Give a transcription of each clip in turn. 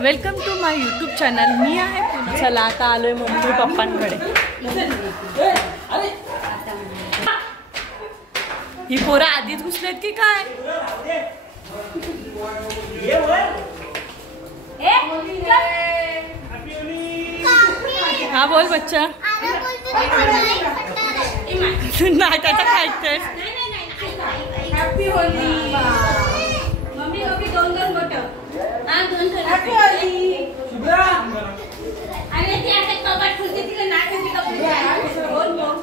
Welcome to my YouTube channel. मी आहे पूजा। चला आता आलोय मम्मी पप्पांकडे। ही पोरं आधीच घुसलेत की काय? हा बोल बच्चा। नाही त्याचा खायचंय। हॅपी होली मम्मी मम्मी दोन बोट हॅपी होली अरे ती आता कपाट खुलते तिला नाकाची कपडे बोल बोल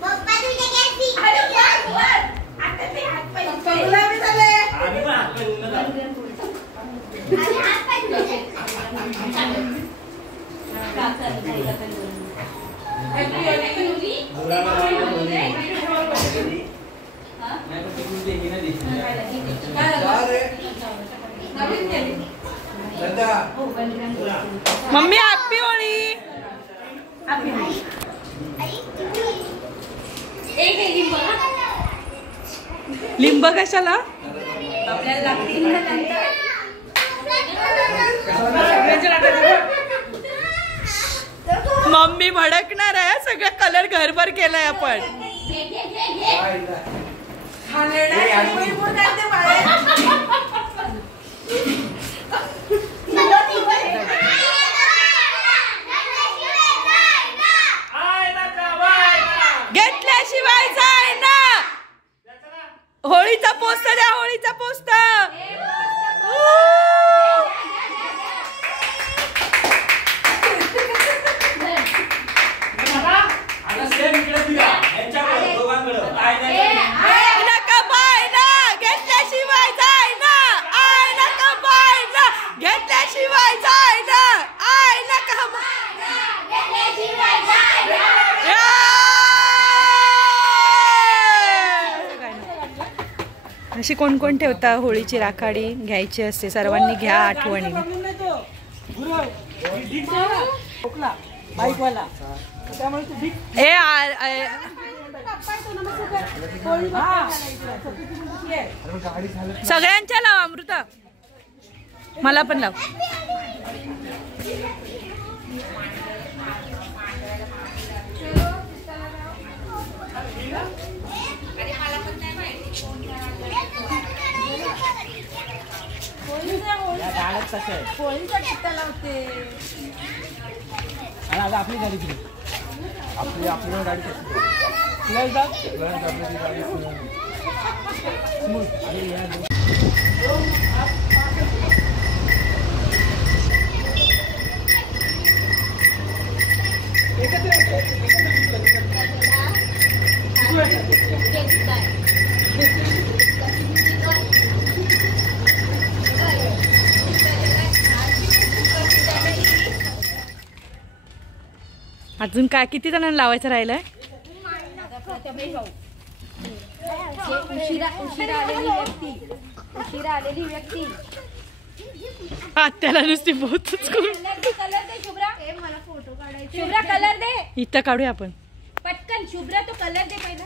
पप्पा तुझे कैसी अरे वर आता ते हात पाय गुलाबी झाले आणि मग हात पाय धुवून आणि हात पाय धुवून happy Holy mummy happy Holi. लिंब कशाला आपल्याला लागतील ना नंतर मम्मी भडकणार आहे। सगळं कलर घरभर केलाय आपण। घेतल्याशिवाय जाय ना। होळीचा पोस्टर द्या, होळीचा पोस्टर। अशी कोण कोण ठेवता होळीची राखाडी घ्यायची असते। सर्वांनी घ्या आठवणी। सगळ्यांच्या लाव अमृता, मला पण लाव। आपली गाडी आपली गाडी अजून काय किती जणांना लावायचं राहिलंय? उशिरा आलेली व्यक्ती आत्याला नुसती बहुतच करून। कलर दे शुभ्रा, मला फोटो काढायचे। शुभ्रा कलर दे, इथं काढूया आपण पटकन। शुभ्रा तो कलर दे पहिला।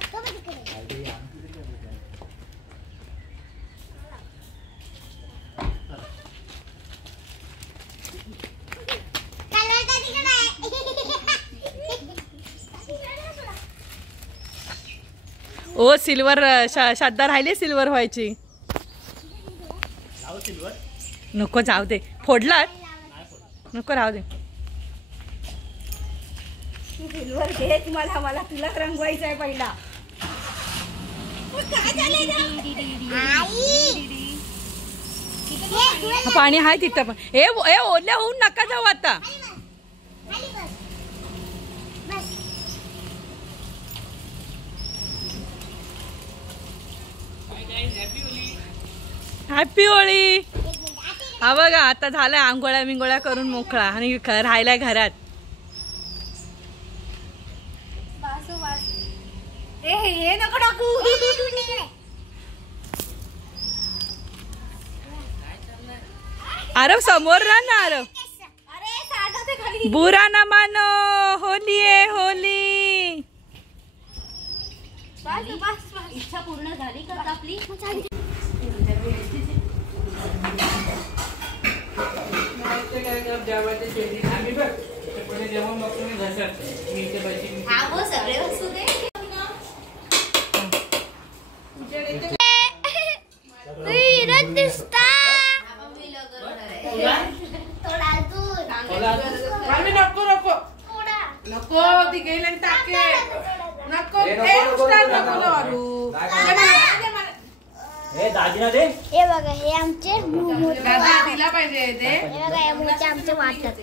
ओ सिल्वर श्रद्धा राहिली सिल्वर व्हायची। नको जाऊ दे, फोडलात नको राहू दे। तू सिल्वर घे, मला मला तुला रंगवायचा आहे पहिला। पाणी आहे तिथं पण। ए ओल्या होऊन नका जाऊ आता। हॅपी होळी। हा बघा आता झालाय आंघोळ्या मिंगोळ्या करून मोकळा आणि राहिलाय घरात। हे नको टाकू। आरव समोर राहा ना आरव। अरे साधा ते खाली। बुरा ना मानो, होली है होली। आपली सगळे वस्तू दे दिसता नको नको नको ती गेली टाके नको दादीला दे. हे बघा हे आमचे दिला पाहिजे ते हे बघा हे मोठे आमचे वाटत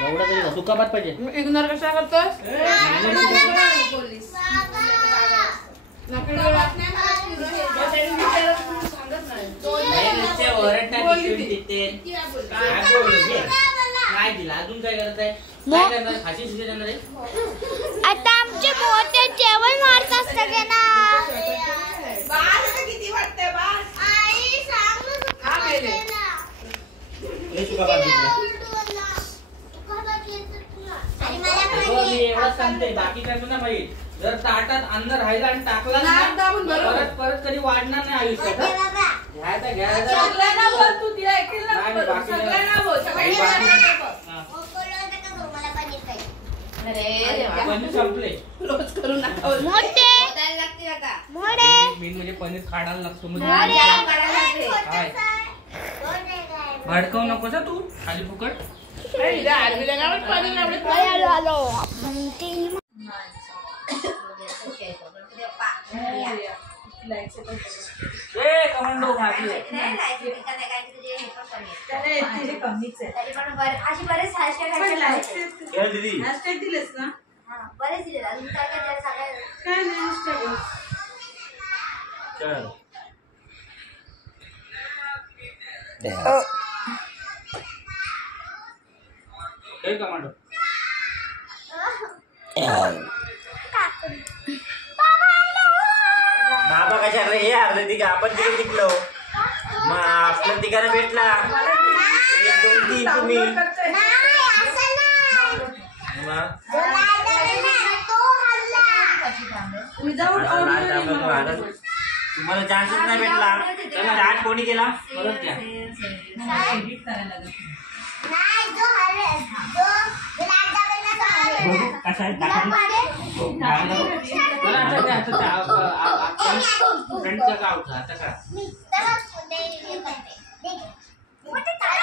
एवढं तरी दुखापत पाहिजे. इग्नोर कशा करतोस काय दिला अजून काय करत आहे? काय करणार? फाशी शिजे जाणार आहे? आता आमचे मोठे जेवण मारतात सगळ्यांना किती वाटतंय बास आई सांग हे सुखाबाद दिलं. मी एवढंच सांगते, बाकी काय ना माहित. जर ताटात अन्न राहिला आणि टाकला ना, परत परत कधी वाढणार नाही आयुष्यात. घ्यायचा घ्यायचा. तू तिला एकटीला सगळ्यांना बोल पनीर संपले. रोज करू नका मोठे मोठे मेन म्हणजे पनीर खाडायला लागतो. काय भडकवू नकोस हं तू खाली फुकट. कमांडो भाजी अशी बरेच दिलेस ना बरेच दिले अजून काय काय काय नाही कमांडो बाबा कशाला हे अर्ध तिघ आपण तिकडे टिकलो मग आपल्या तिघाला भेटला 1 2 3 तुम्ही तुम्हाला चान्सच नाही भेटला त्याला आठ कोणी केला परत घ्या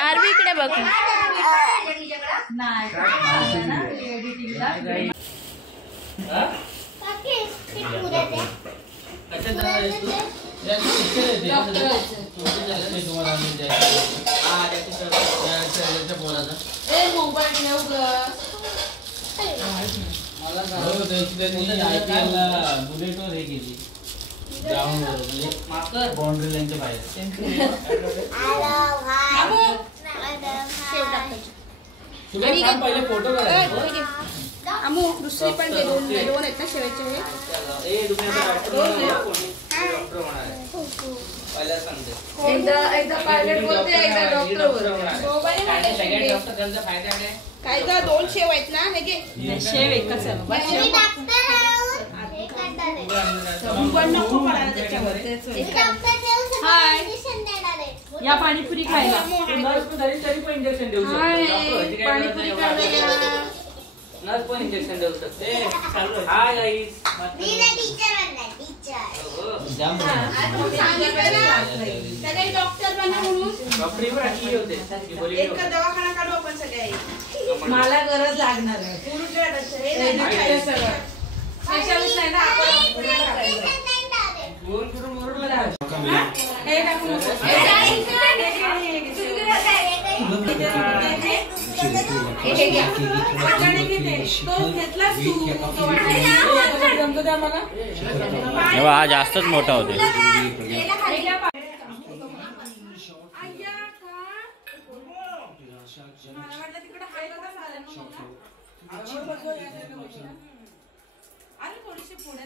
आरबी इकडे बघ बाउंड्री लाईनच्या बाहेर पहिले फोटो अमू दुसरी पण दे दोन आहेत ना शेवायचे एकदा पायलट बोलते एकदा डॉक्टर बोलते काय का 2 शेव आहेत ना हे घे शेव एकच हाय या पाणीपुरी खायला तरी पण इंजेक्शन देऊ शकतो पाणीपुरी खायला नर्स पण इंजेक्शन देऊ शकते हाय गाईस डॉक्टर बना म्हणून एक दवाखाना काढू आपण सगळे मला गरज लागणार आहे हा जास्तच मोठा होते थोडीशी पुढे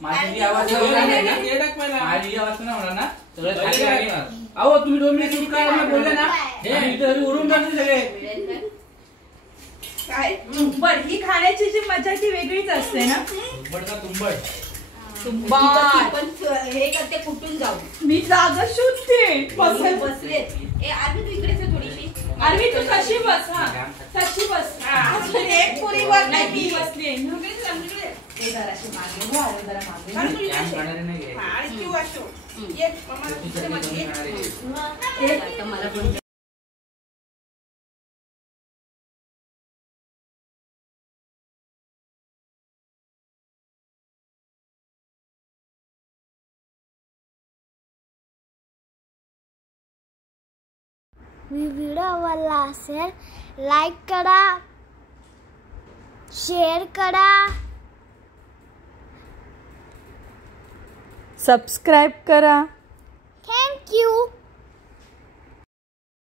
माझी आवाज नाही होणार ना अहो तुम्ही 2 मिनिट काय बोलले ना हे उडून जाते सगळे काय तुंबड ही खाण्याची जी मजा ती वेगळीच असते ना. तुंबड का तुंबड? पण हे करते कुठून जाऊ. मी जागा शोधते. बसले. आरवी तू इकडेच आहे थोडीशी. आरवी तू कशी बस. हा कशी बस. एक पोरीवर नाही मी नाही बसली. हे जराशी मागे घे, आरवी जरा मागे घे. खाणारे नाही आहे. आता मला पण व्हिडिओ आवडला असेल लाईक करा, शेअर करा, सबस्क्राईब करा. थँक्यू.